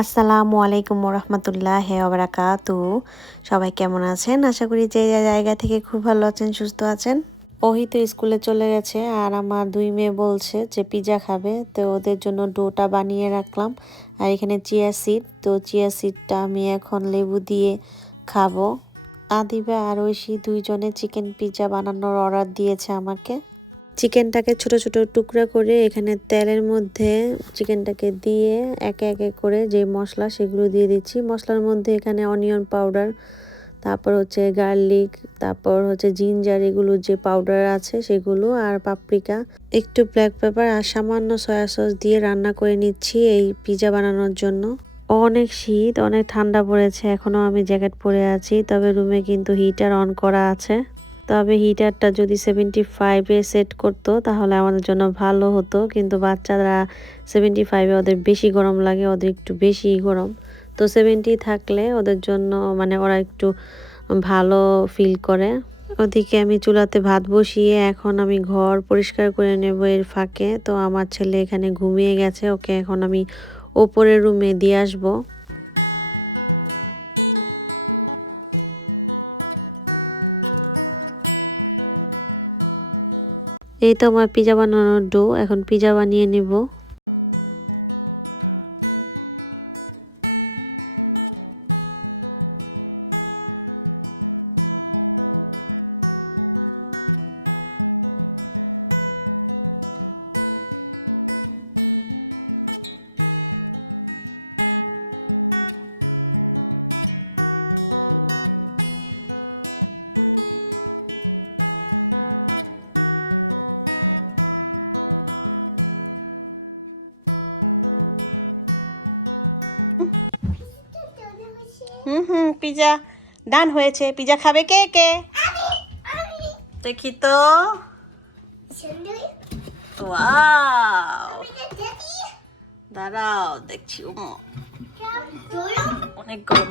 আসসালামু আলাইকুম রহমতুল্লাহ হে অবরাকাতু সবাই কেমন আছেন? আশা করি যে জায়গা থেকে খুব ভালো আছেন, সুস্থ আছেন। ওহি তো স্কুলে চলে গেছে আর আমার দুই মেয়ে বলছে যে পিজা খাবে, তো ওদের জন্য ডোটা বানিয়ে রাখলাম। আর এখানে চিয়া সিড, তো চিয়া সিডটা আমি এখন লেবু দিয়ে খাব। আদিবা আর ঐশী দুইজনে চিকেন পিজা বানানোর অর্ডার দিয়েছে আমাকে। চিকেনটাকে ছোট ছোট টুকরা করে এখানে তেলের মধ্যে চিকেনটাকে দিয়ে একে একে করে যে মশলা সেগুলো দিয়ে দিচ্ছি। মশলার মধ্যে এখানে অনিয়ন পাউডার তারপর হচ্ছে গার্লিক তারপর হচ্ছে জিঞ্জার এগুলো যে পাউডার আছে সেগুলো আর পাপরিকা একটু ব্ল্যাক পেপার আর সামান্য সয়া সস দিয়ে রান্না করে নিচ্ছি এই পিজা বানানোর জন্য। অনেক শীত, অনেক ঠান্ডা পড়েছে, এখনও আমি জ্যাকেট পরে আছি, তবে রুমে কিন্তু হিটার অন করা আছে। তবে হিটারটা যদি সেভেন্টি ফাইভে সেট করতো, তাহলে আমাদের জন্য ভালো হতো। কিন্তু বাচ্চারা সেভেন্টি ফাইভে ওদের বেশি গরম লাগে, ওদের একটু বেশি গরম। তো সেভেন্টি থাকলে ওদের জন্য মানে ওরা একটু ভালো ফিল করে। ওদিকে আমি চুলাতে ভাত বসিয়ে এখন আমি ঘর পরিষ্কার করে নেব এর ফাঁকে। তো আমার ছেলে এখানে ঘুমিয়ে গেছে, ওকে এখন আমি ওপরের রুমে দিয়ে আসব। এই তো আমার পিজা বানানোর ডো এখন পিজা বানিয়ে নেব। হুম হুম পিজা ডান হয়েছে। পিজা খাবে কে কে? দেখি তো। দাঁড়াও দেখছি অনেক গরম।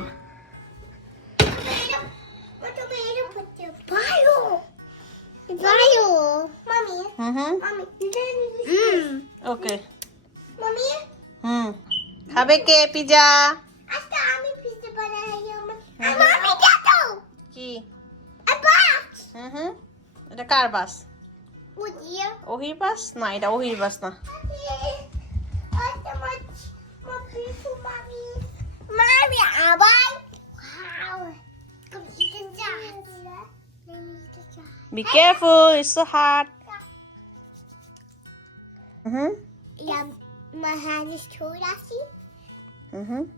হুম হুম। ওকে হুম। খাবে কে পিজা কি হুম হুম এটা কার বাস ওহির বাস না এটা ওহির বাস না Mommy, আবার Wow. Come eat the jar. Let me eat the jar. Be careful, it's so hot. Mhm. Yeah, my hand is cold, I Mhm.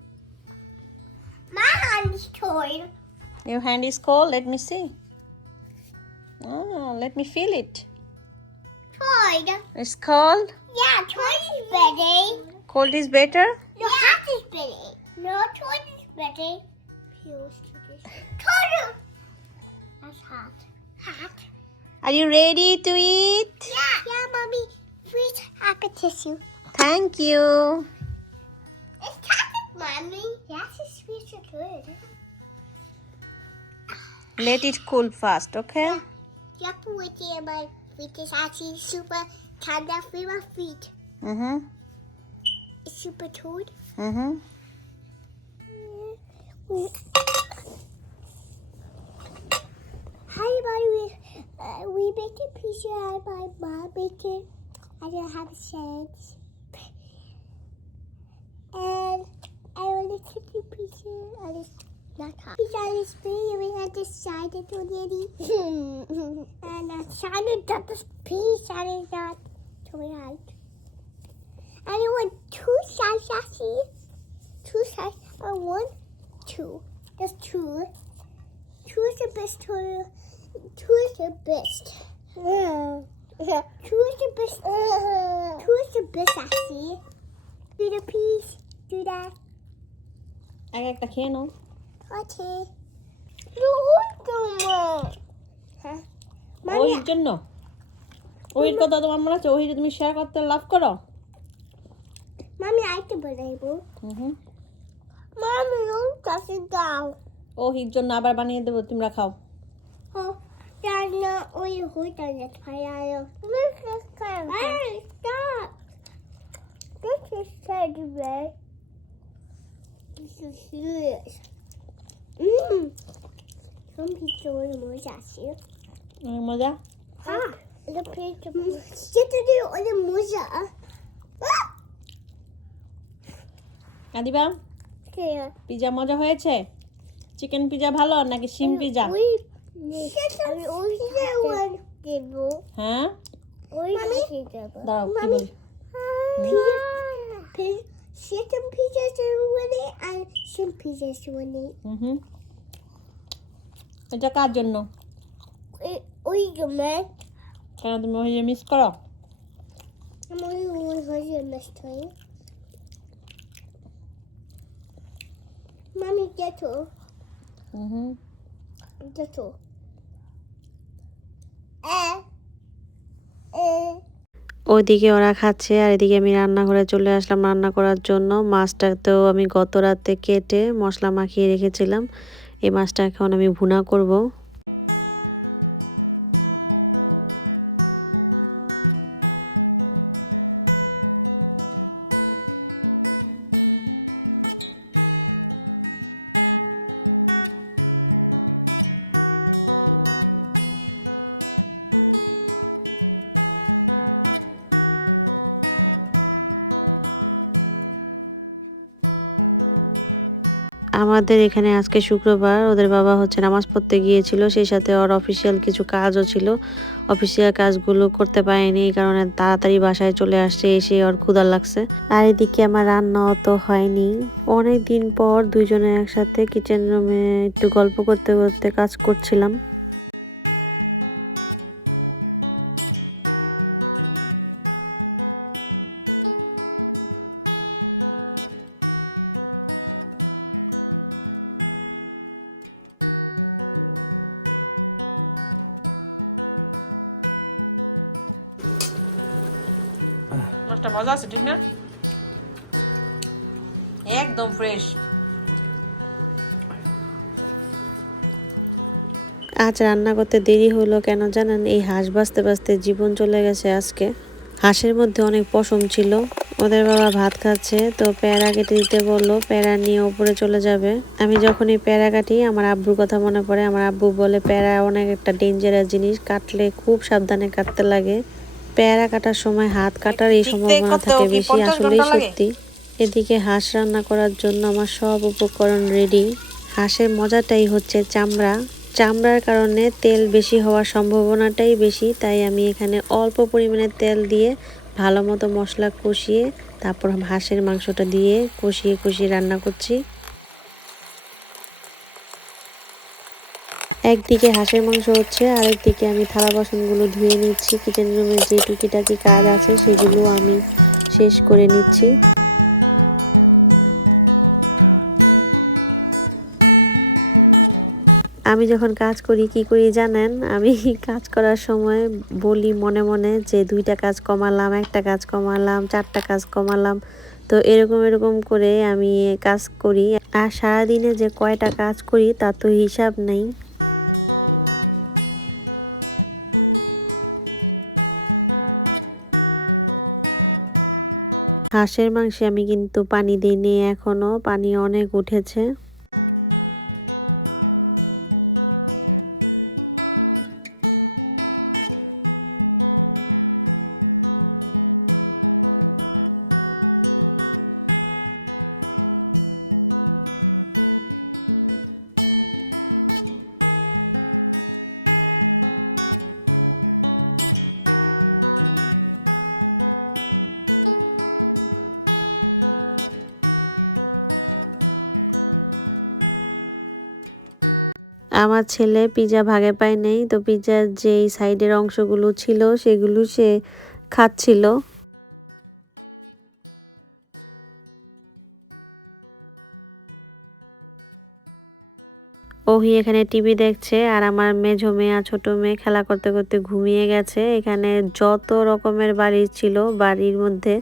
My hand is cold. Your hand is cold. Let me see. Oh, let me feel it. Cold. It's cold. Yeah, cold is better. Cold is better. No, hot is better. No, cold is better. Feels to this. Cold. That's hot. Hot. Are you ready to eat? Yeah. Yeah, mommy. Happy tissue. Thank you. It's hot, mommy. Yes, it's sweet so good. Let it cool fast, okay? Yep, with it, my feet is actually super tender for my feet. Mhm. It's super cold. Mhm. Hi, buddy. Uh, we baked a pizza and my mom baked it. I didn't have a chance. could you please Alice? Naka. Please Alice, please, we had decided already. and I decided that the piece Alice not to be out. And it went two sashes, two sashes, or one, two. There's two. Two is the best toy? Two is the best. Mm. Two is the best. Mm. Two is the best sassy. Do the piece. Do that. I got the candle. Okay. ওর জন্য। ওইর কথা তোমার মনে আছে? ওইরে তুমি share করতে লাভ করো? মামি আইতে বলাইবো হুম মামি ওর কাছে দাও ও জন্য আবার বানিয়ে দেবো তোমরা খাও। হ্যাঁ ওই হুইটা যে ফায়ায়ও তুমি কাজ করো This is serious. Mmm. Some pizza with more sassy. অনেক মজা Ah, the pizza. Sitter du och det moja? Ah! Adiba? Pizza মজা হয়েছে চিকেন পিজা ভালো নাকি শিম পিজা och det var? হ্যাঁ du? দাঁড়াও কি. বলি Pizza. Chicken pizza with it and some pizza with it. হুম হুম এটা কার জন্য Oj, men. কেন তুমি ওই যে মিস করো I'm only going to mest time. Mommy, get to. Hmm hmm Get to. Eh. Eh. ওইদিকে ওরা খাচ্ছে আর এদিকে আমি রান্নাঘরে চলে আসলাম রান্না করার জন্য। মাছটা তো আমি গত রাতে কেটে মশলা মাখিয়ে রেখেছিলাম। এই মাছটা এখন আমি ভুনা করব। আমাদের এখানে আজকে শুক্রবার, ওদের বাবা হচ্ছে নামাজ পড়তে গিয়েছিল, সেই সাথে ওর অফিসিয়াল কিছু কাজও ছিল। অফিসিয়াল কাজগুলো করতে পারেনি, এই কারণে তাড়াতাড়ি বাসায় চলে আসছে, এসে ওর ক্ষুদার লাগছে। আর এদিকে আমার রান্নাও তো হয়নি। অনেক দিন পর দুইজনে একসাথে কিচেন রুমে একটু গল্প করতে করতে কাজ করছিলাম। মাছটা মজা আছে, ঠিক না? একদম ফ্রেশ আজ রান্না করতে দেরি হলো কেন জানেন? এই হাঁস বাঁচতে বাঁচতে জীবন চলে গেছে আজকে। হাঁসের মধ্যে অনেক পশম ছিল। ওদের বাবা ভাত খাচ্ছে, তো প্যারা কেটে দিতে বলল, প্যারা নিয়ে উপরে চলে যাবে। আমি যখন এই প্যারা কাটি, আমার আব্বুর কথা মনে পড়ে। আমার আব্বু বলে, প্যারা অনেক একটা ডেঞ্জারাস জিনিস, কাটলে খুব সাবধানে কাটতে লাগে। প্যারা কাটার সময় হাত কাটার এই সম্ভাবনা থাকে বেশি 50 আসলেই সত্যি। এদিকে হাঁস রান্না করার জন্য আমার সব উপকরণ রেডি হাঁসের মজাটাই হচ্ছে চামড়া। চামড়ার কারণে তেল বেশি হওয়ার সম্ভাবনাটাই বেশি তাই আমি এখানে অল্প পরিমাণে তেল দিয়ে ভালো মতো মশলা কষিয়ে তারপর হাঁসের মাংসটা দিয়ে কষিয়ে কষিয়ে রান্না করছি। একদিকে হাঁসের মাংস হচ্ছে আর একদিকে আমি থালা বাসনগুলো ধুয়ে নিচ্ছি। কিচেন রুমে যে টুকিটাকি কাজ আছে, সেগুলো আমি শেষ করে নিচ্ছি। আমি যখন কাজ করি, কি করি জানেন? আমি কাজ করার সময় বলি মনে মনে যে, দুইটা কাজ কমালাম, একটা কাজ কমালাম, চারটা কাজ কমালাম। তো এরকম এরকম করে আমি কাজ করি। আর সারাদিনে যে কয়টা কাজ করি, তার তো হিসাব নেই। হাঁসের মাংসে আমি কিন্তু পানি দিইনি এখনও পানি অনেক উঠেছে। আমার ছেলে পিজা ভাগে পায় নেই, তো পিজার যেই সাইডের অংশগুলো ছিল সেগুলো সে খাচ্ছিল। ওহি এখানে টিভি দেখছে আর আমার মেঝো মেয়ে, ছোট মেয়ে খেলা করতে করতে ঘুমিয়ে গেছে। এখানে যত রকমের বালিশ ছিল, বাড়ির মধ্যে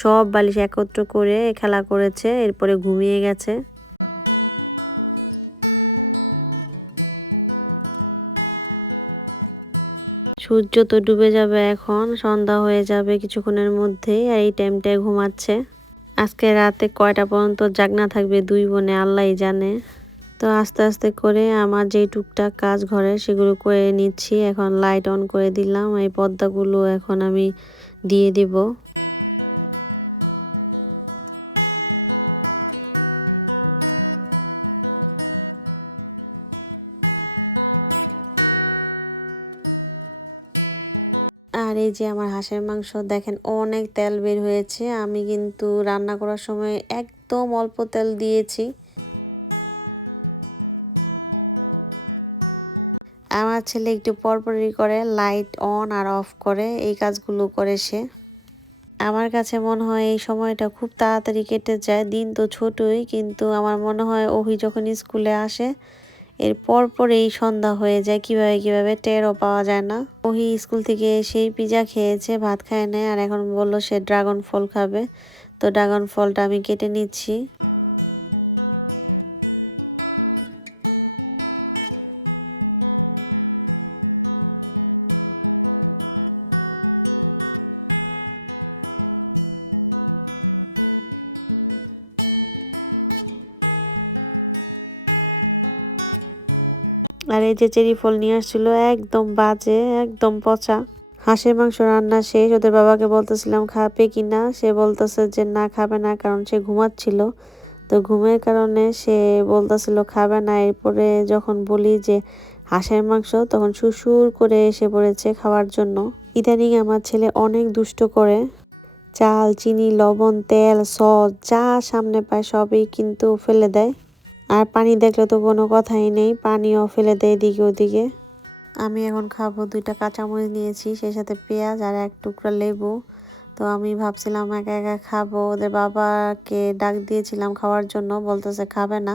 সব বালিশ একত্র করে খেলা করেছে, এরপরে ঘুমিয়ে গেছে। সূর্য তো ডুবে যাবে এখন, সন্ধ্যা হয়ে যাবে কিছুক্ষণের মধ্যেই আর এই টাইমটায় ঘুমাচ্ছে। আজকে রাতে কয়টা পর্যন্ত জাগনা থাকবে দুই বোনে আল্লাহই জানে। তো আস্তে আস্তে করে আমার যেই টুকটাক কাজ ঘরে সেগুলো করে নিচ্ছি। এখন লাইট অন করে দিলাম, এই পর্দাগুলো এখন আমি দিয়ে দিব। আর এই যে আমার হাঁসের মাংস, দেখেন অনেক তেল বের হয়েছে। আমি কিন্তু রান্না করার সময় একদম অল্প তেল দিয়েছি। আমার ছেলে একটু পরপরই করে, লাইট অন আর অফ করে, এই কাজগুলো করে সে। আমার কাছে মনে হয় এই সময়টা খুব তাড়াতাড়ি কেটে যায়, দিন তো ছোটই, কিন্তু আমার মনে হয় ওহি যখন স্কুলে আসে এর পর পর এই সন্ধ্যা হয়ে যায়। কীভাবে কীভাবে টেরও পাওয়া যায় না। ওহি স্কুল থেকে সেই পিজা খেয়েছে, ভাত খায় নেয় আর এখন বলল সে ড্রাগন ফল খাবে। তো ড্রাগন ফলটা আমি কেটে নিচ্ছি। আর এই যে চেরি ফল নিয়ে আসছিল, একদম বাজে, একদম পচা। হাঁসের মাংস রান্না শেষ, ওদের বাবাকে বলতেছিলাম, খাবে কি না? সে বলতেছে যে, না, খাবে না, কারণ সে ঘুমাচ্ছিল। তো ঘুমের কারণে সে বলতেছিল, খাবে না। এরপরে যখন বলি যে, হাঁসের মাংস, তখন সুসুর করে এসে পড়েছে খাওয়ার জন্য। ইদানিং আমার ছেলে অনেক দুষ্ট করে। চাল, চিনি, লবণ, তেল, সস, যা সামনে পায় সবই কিন্তু ফেলে দেয়। আর পানি দেখলে তো কোনো কথাই নেই, পানিও ফেলে দেয় এদিকে ওদিকে। আমি এখন খাব, দুইটা কাঁচামরিচ নিয়েছি, সেই সাথে পেঁয়াজ আর এক টুকরা লেবু। তো আমি ভাবছিলাম একা একা খাব, ওদের বাবাকে ডাক দিয়েছিলাম খাওয়ার জন্য, বলতেছে খাবে না।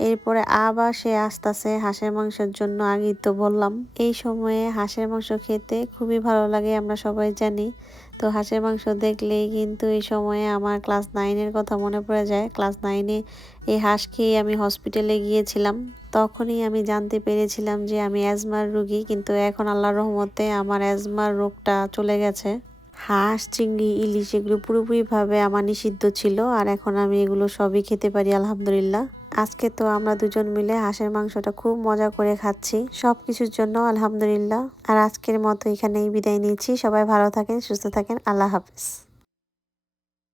এরপরে আবার সে আসতেছে হাঁসের মাংসের জন্য, আগেই তো বললাম। এই সময়ে হাঁসের মাংস খেতে খুবই ভালো লাগে, আমরা সবাই জানি। তো হাঁসের মাংস দেখলেই কিন্তু এই সময়ে আমার ক্লাস নাইনের কথা মনে পড়ে যায়। ক্লাস নাইনে এই হাঁস খেয়ে আমি হসপিটালে গিয়েছিলাম। তখনই আমি জানতে পেরেছিলাম যে আমি অ্যাজমার রুগী, কিন্তু এখন আল্লাহর রহমতে আমার অ্যাজমার রোগটা চলে গেছে। হাঁস, চিংড়ি, ইলিশ এগুলো পুরোপুরিভাবে আমার নিষিদ্ধ ছিল, আর এখন আমি এগুলো সবই খেতে পারি, আলহামদুলিল্লাহ। আজকে তো আমরা দুজন মিলে হাঁসের মাংসটা খুব মজা করে খাচ্ছি। সব কিছুর জন্য আলহামদুলিল্লাহ। আর আজকের মতো এখানেই বিদায় নিচ্ছি। সবাই ভালো থাকেন, সুস্থ থাকেন। আল্লাহ হাফিজ।